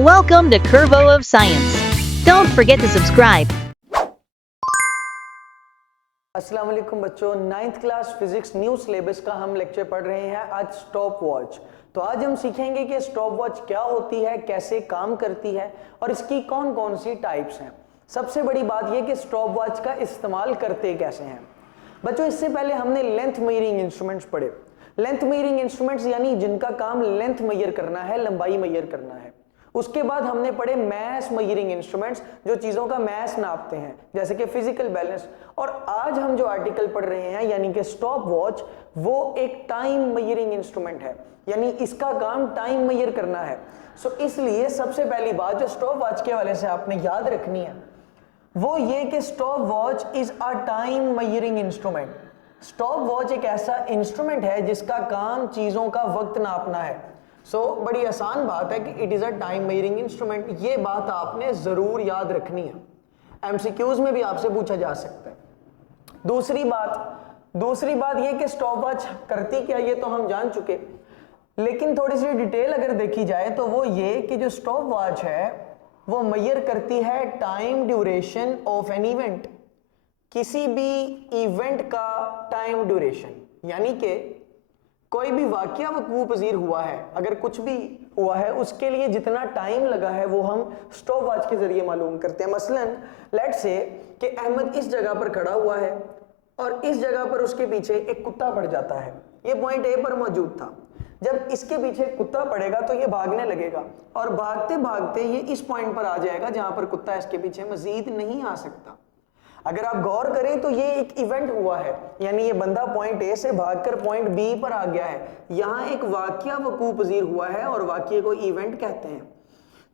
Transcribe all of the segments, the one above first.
Welcome to Curvo of Science. Don't forget to subscribe. अस्सलाम वालेकुम बच्चों, 9th class physics new syllabus का हम लेक्चर पढ़ रहे हैं आज स्टॉप वॉच। तो आज हम सीखेंगे कि स्टॉप वॉच क्या होती है, कैसे काम करती है और इसकी कौन कौन सी टाइप्स हैं। सबसे बड़ी बात यह कि स्टॉप वॉच का इस्तेमाल करते कैसे हैं। बच्चों, इससे पहले हमने लेंथ मेजरिंग इंस्ट्रूमेंट्स पढ़े। लेंथ मेजरिंग इंस्ट्रूमेंट्स यानी जिनका काम लेंथ मेजर करना है, लंबाई मेजर करना है। उसके बाद हमने पढ़े मैस मेजरिंग इंस्ट्रूमेंट्स, जो चीजों का मैस नापते हैं, जैसे कि फिजिकल बैलेंस। और आज हम जो आर्टिकल पढ़ रहे हैं यानी कि स्टॉप वॉच, वो एक टाइम मेजरिंग इंस्ट्रूमेंट है, यानी इसका काम टाइम मेजर करना है। सो इसलिए सबसे पहली बात जो स्टॉप वॉच के हवाले से आपने याद रखनी है वो ये कि stop watch is a time measuring instrument. Stop watch एक ऐसा इंस्ट्रूमेंट है जिसका काम चीजों का वक्त नापना है। बड़ी आसान बात है कि it is a time measuring instrument. ये बात आपने जरूर याद रखनी है, एमसीक्यूज में भी आपसे पूछा जा सकता है। दूसरी बात ये कि स्टॉप वॉच करती क्या, ये तो हम जान चुके, लेकिन थोड़ी सी डिटेल अगर देखी जाए तो वो ये कि जो स्टॉप वॉच है वो मेजर करती है time duration of an event, किसी भी इवेंट का टाइम ड्यूरेशन। यानी कि कोई भी वाकया वकूअ पजीर हुआ है, अगर कुछ भी हुआ है उसके लिए जितना टाइम लगा है वो हम स्टॉप वॉच के जरिए मालूम करते हैं। मसलन लेट्स से कि अहमद इस जगह पर खड़ा हुआ है और इस जगह पर उसके पीछे एक कुत्ता पड़ जाता है। ये पॉइंट ए पर मौजूद था। जब इसके पीछे कुत्ता पड़ेगा तो ये भागने लगेगा और भागते भागते ये इस पॉइंट पर आ जाएगा जहां पर कुत्ता इसके पीछे मजीद नहीं आ सकता। अगर आप गौर करें तो ये एक इवेंट हुआ है, यानी ये बंदा पॉइंट ए से भागकर पॉइंट बी पर आ गया है। यहां एक वाकया वकूअ पजीर हुआ है और वाकये को इवेंट कहते हैं।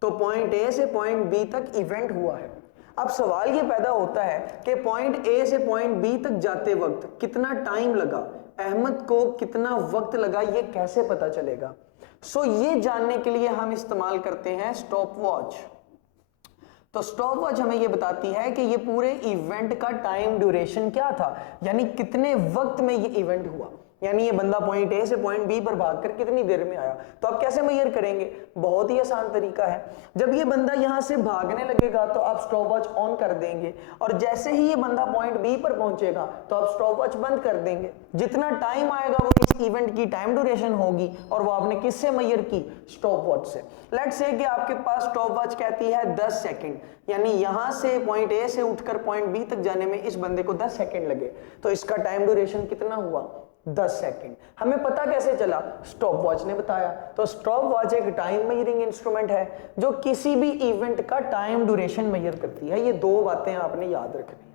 तो पॉइंट ए से पॉइंट बी तक इवेंट हुआ है। अब सवाल ये पैदा होता है कि पॉइंट ए से पॉइंट बी तक जाते वक्त कितना टाइम लगा, अहमद को कितना वक्त लगा, ये कैसे पता चलेगा। ये जानने के लिए हम इस्तेमाल करते हैं स्टॉप वॉच। तो स्टॉप वॉच हमें यह बताती है कि ये पूरे इवेंट का टाइम ड्यूरेशन क्या था, यानी कितने वक्त में ये इवेंट हुआ। यानी ये बंदा पॉइंट ए से पॉइंट बी पर भागकर कितनी देर में आया। तो आप कैसे मेजर करेंगे, बहुत ही आसान तरीका है। जब ये बंदा यहां से भागने लगेगा तो आप स्टॉप वॉच ऑन कर देंगे और जैसे ही ये बंदा पॉइंट बी पर पहुंचेगा तो आप स्टॉप वॉच बंद कर देंगे। जितना टाइम आएगा वो इस इवेंट की टाइम ड्यूरेशन होगी और वो आपने किससे मेजर की, स्टॉप वॉच से। लेट्स से कि आपके पास स्टॉप वॉच कहती है 10 सेकंड, यानी यहां से पॉइंट ए से उठकर पॉइंट बी तक जाने में इस बंदे को 10 सेकंड लगे। तो इसका टाइम ड्यूरेशन कितना हुआ, 10 सेकंड। हमें पता कैसे चला, स्टॉप वॉच ने बताया। तो स्टॉप वॉच एक टाइम मेजरिंग इंस्ट्रूमेंट है जो किसी भी इवेंट का टाइम ड्यूरेशन मेजर करती है। ये दो बातें आपने याद रखनी है।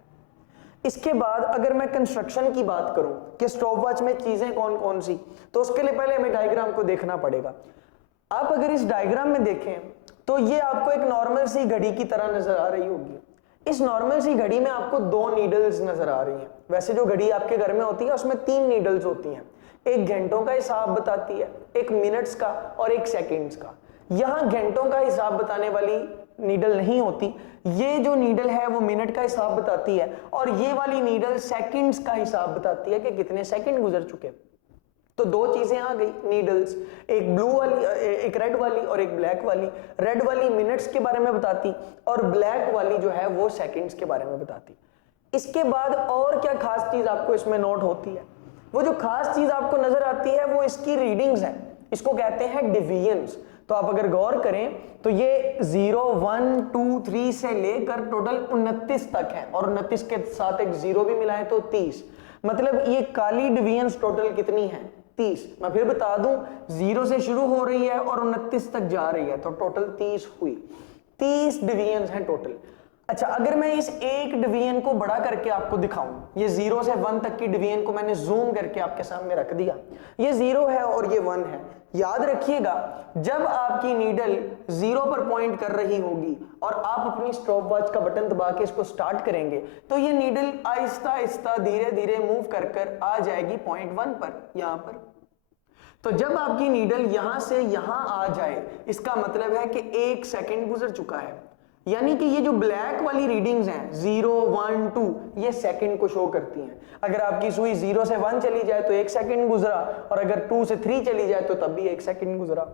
इसके बाद अगर मैं कंस्ट्रक्शन की बात करूं कि स्टॉप वॉच में चीजें कौन कौन सी, तो उसके लिए पहले हमें डायग्राम को देखना पड़ेगा। आप अगर इस डायग्राम में देखें तो ये आपको एक नॉर्मल सी घड़ी की तरह नजर आ रही होगी। इस नॉर्मल सी घड़ी में आपको दो नीडल्स नजर आ रही हैं। वैसे जो घड़ी आपके घर में होती है उसमें 3 नीडल्स होती हैं, एक घंटों का हिसाब बताती है, एक मिनट्स का और एक सेकंड्स का। यहां घंटों का हिसाब बताने वाली नीडल नहीं होती, ये जो नीडल है वो मिनट का हिसाब बताती है और ये वाली नीडल सेकंड्स का हिसाब बताती है कि कितने सेकंड गुजर चुके। तो दो चीजें आ गई नीडल्स, एक ब्लू वाली, एक रेड वाली और एक ब्लैक वाली। रेड वाली मिनट्स के बारे में बताती और ब्लैक वाली जो है वो सेकंड्स के बारे में बताती। इसके बाद और क्या खास चीज आपको इसमें नोट होती है, वो जो खास चीज आपको नजर आती है वो इसकी रीडिंग्स है, इसको कहते हैं डिवीजन्स। तो आप अगर गौर करें तो ये 0, 1, 2, 3 से लेकर टोटल 29 तक है और 29 के साथ एक 0 भी मिलाए तो 30। मतलब ये काली डिवीजन्स टोटल कितनी है, 30। मैं फिर बता दूं, 0 से शुरू हो रही है और 29 तक जा रही है, तो टोटल 30 हुई। 30 डिवीजन्स हैं टोटल। अच्छा, अगर मैं इस एक डिवीजन को बड़ा करके आपको दिखाऊं, ये 0 से 1 तक की डिवीजन को मैंने जूम करके आपके सामने रख दिया, ये 0 है और ये 1 है। याद रखिएगा, जब आपकी नीडल 0 पर पॉइंट कर रही होगी और आप अपनी स्टॉप वॉच का बटन दबा के इसको स्टार्ट करेंगे तो ये नीडल आहिस्ता आहिस्ता धीरे धीरे मूव कर कर आ जाएगी पॉइंट 1 पर, यहां पर। तो जब आपकी नीडल यहां से यहां आ जाए इसका मतलब है कि 1 सेकंड गुजर चुका है। यानी कि ये जो ब्लैक वाली रीडिंग्स हैं 0, 1, 2, ये सेकंड को शो करती हैं। अगर आपकी सुई 0 से 1 चली जाए तो 1 सेकंड गुजरा और अगर 2 से 3 चली जाए तो तब भी 1 सेकंड गुजरा।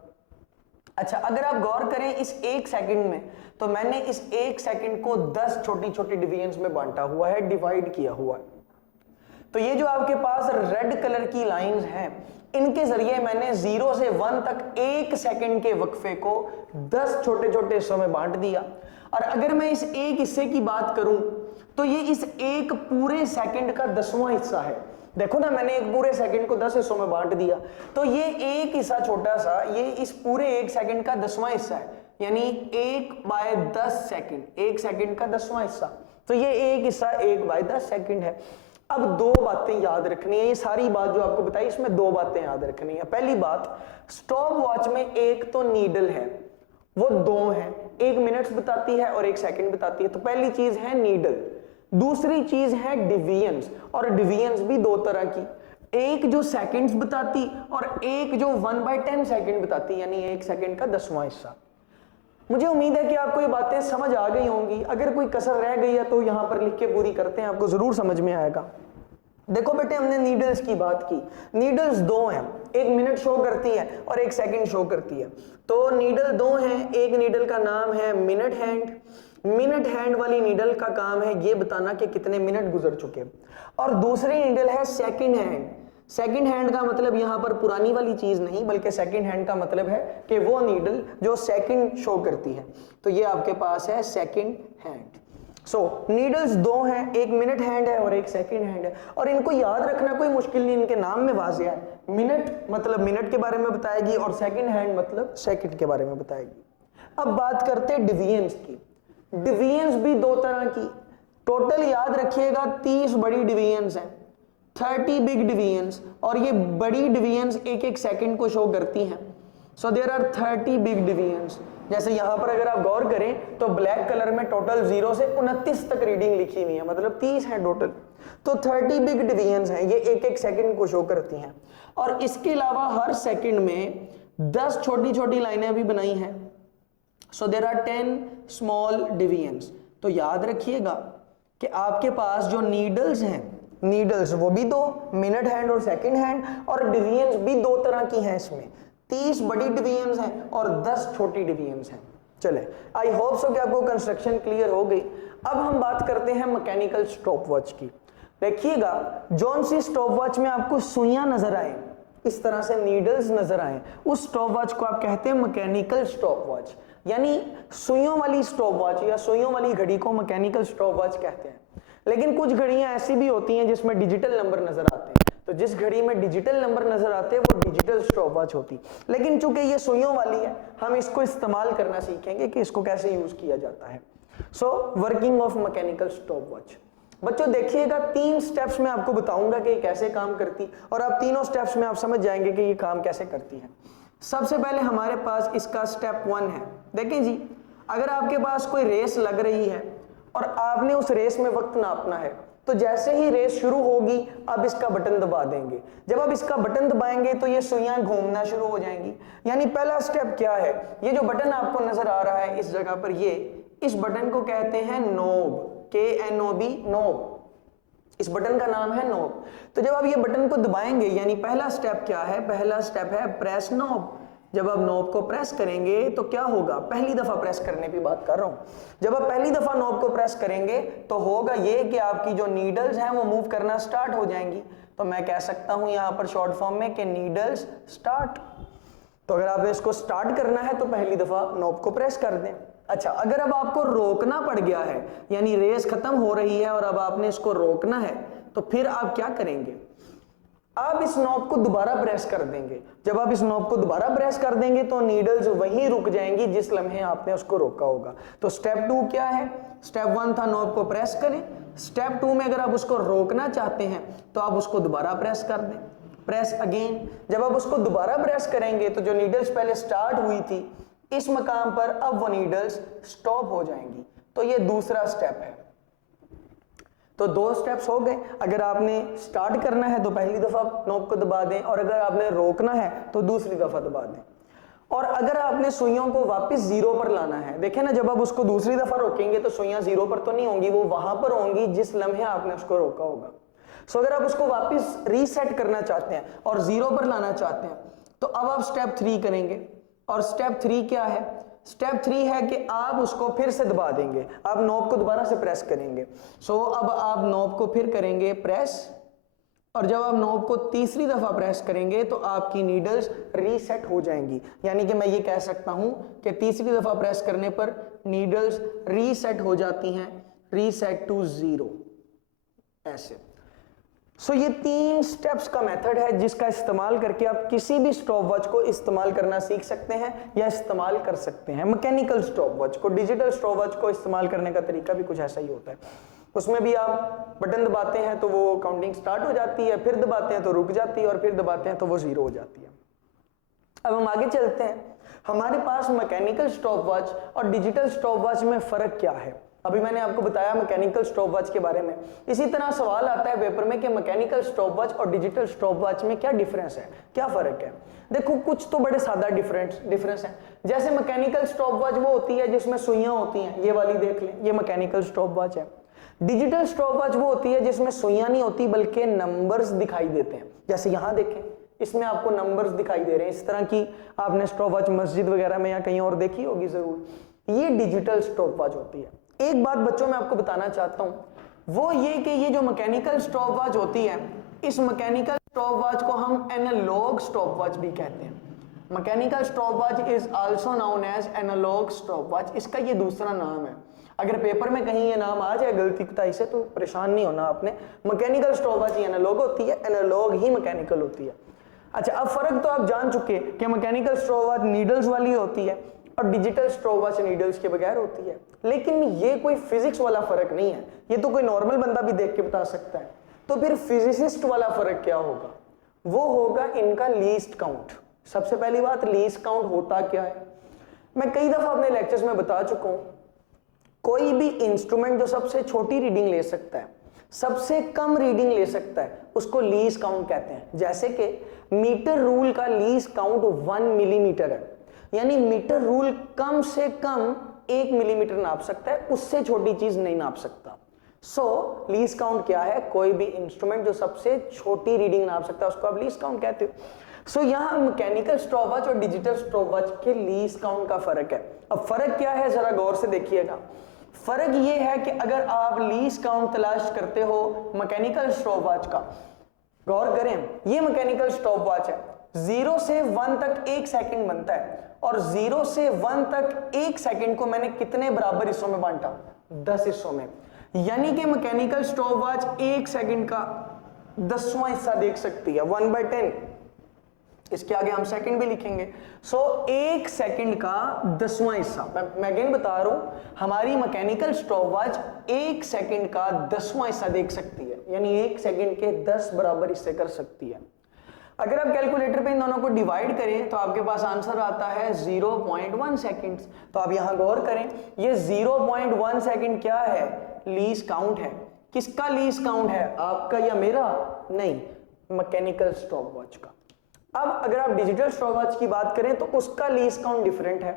अच्छा, अगर आप गौर करें इस 1 सेकंड में, तो मैंने इस 1 सेकंड को 10 छोटी छोटी डिवीजन्स में बांटा हुआ है, डिवाइड किया हुआ है। तो ये जो आपके पास रेड कलर की लाइंस हैं, इनके जरिए मैंने 0 से 1 तक 1 सेकंड के वक्फे को 10 छोटे छोटे हिस्सों में बांट दिया। और अगर मैं इस एक हिस्से की बात करूं तो ये इस एक पूरे सेकंड का 10वां हिस्सा है। देखो ना, मैंने एक पूरे सेकंड को 10 हिस्सों में बांट दिया, तो ये एक हिस्सा छोटा सा, ये इस पूरे 1 सेकंड का 10वां हिस्सा है, यानी 1/10 सेकंड, 1 सेकंड का 10वां हिस्सा। तो ये एक हिस्सा 1/10 सेकंड है। अब 2 बातें याद रखनी है, ये सारी बात जो आपको बताई इसमें 2 बातें याद रखनी है। पहली बात, स्टॉप वॉच में एक तो नीडल है, वो 2 है, 1 मिनट्स बताती है और 1 सेकंड बताती है। तो पहली चीज है नीडल। दूसरी चीज है डिवीजन्स, और डिवीजन्स भी 2 तरह की, एक जो सेकंड्स बताती और एक जो 1/10 सेकंड बताती, यानी 1 सेकंड का 10वां हिस्सा। मुझे उम्मीद है कि आपको ये बातें समझ आ गई होंगी। अगर कोई कसर रह गई है तो यहां पर लिख के पूरी करते हैं, आपको जरूर समझ में आएगा। देखो बेटे, हमने नीडल्स की बात की। नीडल्स 2 हैं, 1 मिनट शो करती है और 1 सेकंड शो करती है। तो नीडल 2 हैं। एक नीडल का नाम है मिनट हैंड। मिनट हैंड वाली नीडल का काम है ये बताना कि कितने मिनट गुजर चुके। और दूसरी नीडल है सेकंड हैंड। सेकंड हैंड का मतलब यहां पर पुरानी वाली चीज नहीं, बल्कि सेकंड हैंड का मतलब है कि वो नीडल जो सेकंड शो करती है। तो ये आपके पास है सेकंड हैंड। सो नीडल्स 2 हैं, एक मिनट हैंड है और एक सेकंड हैंड है। और इनको याद रखना कोई मुश्किल नहीं, इनके नाम में वाज़ेह है। मिनट मतलब मिनट के बारे में बताएगी और सेकंड हैंड मतलब सेकंड के बारे में बताएगी। अब बात करते हैं डिवीजन्स की। डिवीजन्स भी 2 तरह की, टोटल याद रखिएगा 30 बड़ी डिवीजन्स हैं, 30 बिग डिवीजन्स, और ये बड़ी डिवीजन्स 1-1 सेकंड को शो करती हैं। So there are 30 big divisions. जैसे यहां पर अगर आप गौर करें तो ब्लैक कलर में टोटल 0 से 29 तक रीडिंग लिखी हुई है, मतलब 30 है टोटल। तो 30 बिग डिवीजन्स हैं, ये 1-1 सेकंड को शो करती हैं। और इसके अलावा हर सेकंड में 10 छोटी छोटी लाइनें भी बनाई हैं। So there are 10 small divisions. तो याद रखिएगा कि आपके पास जो नीडल्स हैं, नीडल्स वो भी 2, मिनट हैंड और सेकंड हैंड, और डिवीजन्स भी 2 तरह की हैं। इसमें 30 बड़ी डिवीजन्स हैं और 10 छोटी डिवीजन्स हैं। चले, आई होप सो कि आपको कंस्ट्रक्शन क्लियर हो गई। अब हम बात करते हैं मैकेनिकल स्टॉप वॉच की। देखिएगा, जौन सी स्टॉप वॉच में आपको सुइयां नजर आए, इस तरह से नीडल्स नजर आए, उस स्टॉप वॉच को आप कहते हैं मैकेनिकल स्टॉप वॉच। यानी सुइयों वाली स्टॉप वॉच या सुइयों वाली घड़ी को मैकेनिकल स्टॉप वॉच कहते हैं। लेकिन कुछ घड़ियां ऐसी भी होती हैं जिसमें डिजिटल नंबर नजर आते हैं, तो जिस घड़ी में डिजिटल नंबर नजर आते हैं वो डिजिटल स्टॉप वॉच होती। लेकिन चूंकि ये सुइयों वाली है, हम इसको इस्तेमाल करना सीखेंगे कि इसको कैसे यूज किया जाता है। So working of mechanical stop watch. बच्चों देखिएगा, 3 स्टेप्स में आपको बताऊंगा कि ये कैसे काम करती, और आप तीनों स्टेप्स में आप समझ जाएंगे कि ये काम कैसे करती है। सबसे पहले हमारे पास इसका स्टेप 1 है। देखें जी, अगर आपके पास कोई रेस लग रही है और आपने उस रेस में वक्त नापना है, तो जैसे ही रेस शुरू होगी अब इसका बटन दबा देंगे। जब आप इसका बटन दबाएंगे तो ये सुइयां घूमना शुरू हो जाएंगी। यानी पहला स्टेप क्या है, ये जो बटन आपको नजर आ रहा है इस जगह पर, ये इस बटन को कहते हैं नोब, KNOB, नोब। इस बटन का नाम है नोब। तो जब आप ये बटन को दबाएंगे, यानी पहला स्टेप क्या है, पहला स्टेप है प्रेस नोब। जब आप नोब को प्रेस करेंगे तो क्या होगा, पहली दफा प्रेस करने की बात कर रहा हूं। जब आप पहली दफा नोब को प्रेस करेंगे तो होगा ये कि आपकी जो नीडल्स हैं वो मूव करना स्टार्ट हो जाएंगी। तो मैं कह सकता हूं यहां पर शॉर्ट फॉर्म में कि नीडल्स स्टार्ट। तो अगर आपने इसको स्टार्ट करना है तो पहली दफा नोब को प्रेस कर दें। अच्छा, अगर अब आपको रोकना पड़ गया है, यानी रेस खत्म हो रही है और अब आपने इसको रोकना है, तो फिर आप क्या करेंगे, आप इस नॉब को दोबारा प्रेस कर देंगे। जब आप इस नॉब को दोबारा प्रेस कर देंगे तो नीडल्स वहीं रुक जाएंगी जिस लम्हे आपने उसको रोका होगा। तो स्टेप 2 क्या है, स्टेप 1 था नॉब को प्रेस करें। स्टेप 2 में अगर आप उसको रोकना चाहते हैं तो आप उसको दोबारा प्रेस कर दें, प्रेस अगेन। जब आप उसको दोबारा प्रेस करेंगे तो जो नीडल्स पहले स्टार्ट हुई थी इस मकाम पर, अब वो नीडल्स स्टॉप हो जाएंगी। तो ये दूसरा स्टेप है। तो 2 स्टेप्स हो गए। अगर आपने स्टार्ट करना है तो पहली दफा नॉब को दबा दें, और अगर आपने रोकना है तो दूसरी दफा दबा दें। और अगर आपने सुइयों को वापस 0 पर लाना है, देखें ना, जब आप उसको दूसरी दफा रोकेंगे तो सुइयां 0 पर तो नहीं होंगी, वो वहां पर होंगी जिस लम्हे आपने उसको रोका होगा। सो अगर आप उसको वापस रीसेट करना चाहते हैं और 0 पर लाना चाहते हैं तो अब आप स्टेप 3 करेंगे। और स्टेप 3 क्या है? स्टेप 3 है कि आप उसको फिर से दबा देंगे, आप नॉब को दोबारा से प्रेस करेंगे। सो अब आप नॉब को फिर करेंगे प्रेस, और जब आप नॉब को तीसरी दफा प्रेस करेंगे तो आपकी नीडल्स रीसेट हो जाएंगी। यानी कि मैं ये कह सकता हूं कि तीसरी दफा प्रेस करने पर नीडल्स रीसेट हो जाती हैं, रीसेट टू 0 ऐसे। सो ये 3 स्टेप्स का मेथड है जिसका इस्तेमाल करके आप किसी भी स्टॉपवॉच को इस्तेमाल करना सीख सकते हैं या इस्तेमाल कर सकते हैं। मैकेनिकल स्टॉपवॉच को, डिजिटल स्टॉपवॉच को इस्तेमाल करने का तरीका भी कुछ ऐसा ही होता है। उसमें भी आप बटन दबाते हैं तो वो काउंटिंग स्टार्ट हो जाती है, फिर दबाते हैं तो रुक जाती है, और फिर दबाते हैं तो वो 0 हो जाती है। अब हम आगे चलते हैं, हमारे पास मैकेनिकल स्टॉपवॉच और डिजिटल स्टॉपवॉच में फर्क क्या है। अभी मैंने आपको बताया मैकेनिकल स्टॉपवॉच के बारे में। इसी तरह सवाल आता है पेपर में कि मैकेनिकल स्टॉपवॉच और डिजिटल स्टॉपवॉच में क्या डिफरेंस है, क्या फर्क है। देखो कुछ तो बड़े सादा डिफरेंस है। जैसे मैकेनिकल स्टॉपवॉच वो होती है जिसमें सुइयां होती हैं, ये वाली देख लें, ये मैकेनिकल स्टॉपवॉच है। डिजिटल स्टॉपवॉच वो होती है जिसमें सुइयां नहीं होती बल्कि नंबर्स दिखाई देते हैं। जैसे यहां देखें, इसमें आपको नंबर्स दिखाई दे रहे हैं। इस तरह की आपने स्टॉपवॉच मस्जिद वगैरह में या कहीं और देखी होगी जरूर। ये डिजिटल स्टॉपवॉच होती है। एक बात बच्चों मैं आपको बताना चाहता हूं, वो ये कि ये जो मैकेनिकल स्टॉपवॉच होती है, इस मैकेनिकल स्टॉपवॉच को हम एनालॉग स्टॉपवॉच भी कहते हैं। Mechanical stopwatch is also known as analog stopwatch, इसका ये दूसरा नाम है। अगर पेपर में कहीं ये नाम आ जाए गलती कुताई से तो परेशान नहीं होना आपने। मैकेनिकल स्टॉपवॉच ही एनालॉग होती है, एनालॉग ही मैकेनिकल होती है। अच्छा, अब फर्क तो आप जान चुके कि मैकेनिकल स्टॉपवॉच नीडल्स वाली होती है और डिजिटल स्टॉपवॉच नीडल्स के बगैर होती है। लेकिन ये कोई फिजिक्स वाला फर्क नहीं है, ये तो कोई नॉर्मल बंदा भी देख के बता सकता है। तो फिर फिजिसिस्ट वाला फर्क क्या होगा? वो होगा इनका लीस्ट काउंट। सबसे पहली बात, लीस्ट काउंट होता क्या है? मैं कई दफा अपने लेक्चर्स में बता चुका हूं, कोई भी इंस्ट्रूमेंट जो सबसे छोटी रीडिंग ले सकता है, सबसे कम रीडिंग ले सकता है, उसको लीस्ट काउंट कहते हैं। जैसे कि मीटर रूल का लीस्ट काउंट 1 मिलीमीटर है, यानी मीटर रूल कम से कम 1 मिलीमीटर नाप सकता है, उससे छोटी चीज नहीं नाप सकता। सो लीस्ट काउंट क्या है? कोई भी इंस्ट्रूमेंट जो सबसे छोटी रीडिंग नाप सकता है उसको आप लीस्ट काउंट कहते हो। सो यहां मैकेनिकल स्टॉपवॉच और डिजिटल स्टॉपवॉच के लीस्ट काउंट का फर्क है। अब फर्क क्या है जरा गौर से देखिएगा। फर्क ये है कि अगर आप लीस्ट काउंट तलाश करते हो मैकेनिकल स्टॉपवॉच का, गौर करें, ये मैकेनिकल स्टॉपवॉच है, 0 से 1 तक 1 सेकंड बनता है, और 0 से 1 तक 1 सेकंड को मैंने कितने बराबर हिस्सों में बांटा? 10 हिस्सों में। यानी कि मैकेनिकल स्टॉपवॉच 1 सेकंड का 10वां हिस्सा देख सकती है, 1/10। इसके आगे हम सेकंड भी लिखेंगे। सो 1 सेकंड का 10वां हिस्सा, मैं अगेन बता रहा हूं, हमारी मैकेनिकल स्टॉपवॉच 1 सेकंड का 10वां हिस्सा देख सकती है, यानी 1 सेकंड के 10 बराबर हिस्से कर सकती है। अगर आप कैलकुलेटर पे इन दोनों को डिवाइड करें तो आपके पास आंसर आता है 0.1 सेकंड्स। तो आप यहां गौर करें, ये 0.1 सेकंड क्या है? लीस्ट काउंट है। किसका लीस्ट काउंट है? आपका या मेरा? नहीं, मैकेनिकल स्टॉपवॉच का। अब अगर आप डिजिटल स्टॉपवॉच की बात करें तो उसका लीस्ट काउंट डिफरेंट है।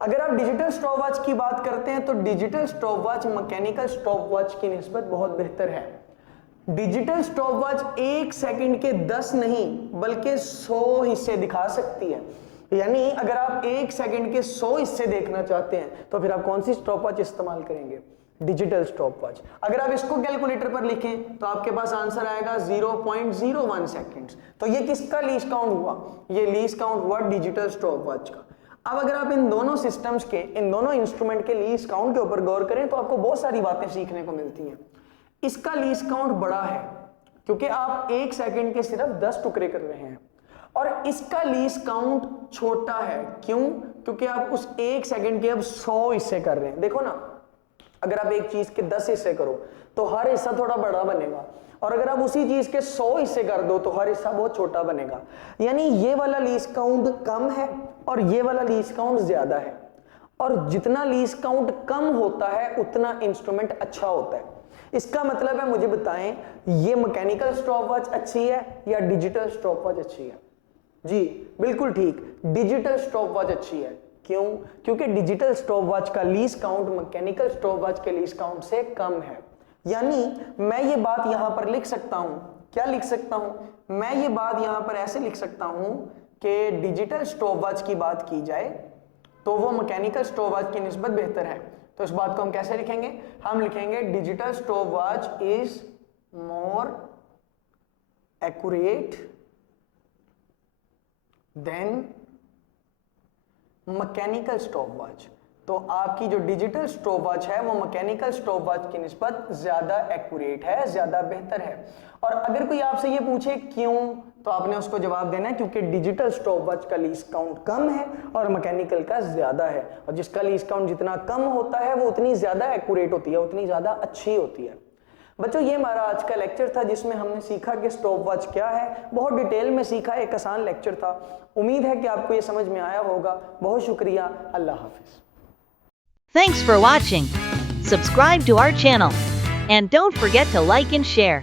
अगर आप डिजिटल स्टॉपवॉच की बात करते हैं तो डिजिटल स्टॉपवॉच मैकेनिकल स्टॉपवॉच की निस्बत बहुत बेहतर है। डिजिटल स्टॉपवॉच 1 सेकंड के 10 नहीं बल्कि 100 हिस्से दिखा सकती है। यानी अगर आप 1 सेकंड के 100 हिस्से देखना चाहते हैं तो फिर आप कौन सी स्टॉपवॉच इस्तेमाल करेंगे? Digital stopwatch. अगर आप इसको कैलकुलेटर पर लिखें तो आपके पास आंसर आएगा 0.01 सेकंड्स। तो ये किसका लीस्ट काउंट हुआ? ये लीस्ट काउंट हुआ डिजिटल स्टॉपवॉच का। अब अगर आप इन दोनों सिस्टम्स के, इन दोनों इंस्ट्रूमेंट के लीस्ट काउंट के ऊपर गौर करें तो आपको बहुत सारी बातें सीखने को मिलती हैं। इसका लीस्ट काउंट बड़ा है क्योंकि आप 1 सेकंड के सिर्फ 10 टुकड़े कर रहे हैं, और इसका लीस्ट काउंट छोटा है। क्यों? क्योंकि आप उस 1 सेकंड के अब 100 हिस्से कर रहे हैं। देखो ना, अगर आप एक चीज के 10 हिस्से करो तो हर हिस्सा थोड़ा बड़ा बनेगा, और अगर आप उसी चीज के 100 हिस्से कर दो तो हर हिस्सा बहुत छोटा बनेगा। यानी ये वाला लीस्ट काउंट कम है और ये वाला लीस्ट काउंट ज्यादा है, और जितना लीस्ट काउंट कम होता है उतना इंस्ट्रूमेंट अच्छा होता है। इसका मतलब है, मुझे बताएं, ये मैकेनिकल स्टॉपवॉच अच्छी है या डिजिटल स्टॉपवॉच अच्छी है? जी बिल्कुल ठीक, डिजिटल स्टॉपवॉच अच्छी है। क्यों? क्योंकि डिजिटल स्टॉपवॉच का लीस्ट काउंट मैकेनिकल स्टॉपवॉच के लीस्ट काउंट से कम है। यानी मैं ये बात यहां पर लिख सकता हूं, क्या लिख सकता हूं? मैं ये बात यहां पर ऐसे लिख सकता हूं कि डिजिटल स्टॉपवॉच की बात की जाए तो वो मैकेनिकल स्टॉपवॉच की निस्बत बेहतर है। तो इस बात को हम कैसे लिखेंगे? हम लिखेंगे digital stopwatch is more accurate then mechanical stopwatch. तो आपकी जो डिजिटल स्टॉपवॉच है वो मैकेनिकल स्टॉपवॉच की निस्बत ज्यादा एक्यूरेट है, ज्यादा बेहतर है। और अगर कोई आपसे ये पूछे क्यों, तो आपने उसको जवाब देना है क्योंकि डिजिटल स्टॉपवॉच का लीस्ट काउंट कम है और मैकेनिकल का ज्यादा है, और जिसका लीस्ट काउंट जितना कम होता है वो उतनी ज्यादा एक्यूरेट होती है, उतनी ज्यादा अच्छी होती है। बच्चों ये हमारा आज का लेक्चर था जिसमें हमने सीखा कि स्टॉपवॉच क्या है, बहुत डिटेल में सीखा, एक आसान लेक्चर था। उम्मीद है कि आपको ये समझ में आया होगा। बहुत शुक्रिया, अल्लाह हाफिज। Thanks for watching. Subscribe to our channel. And don't forget to like and share.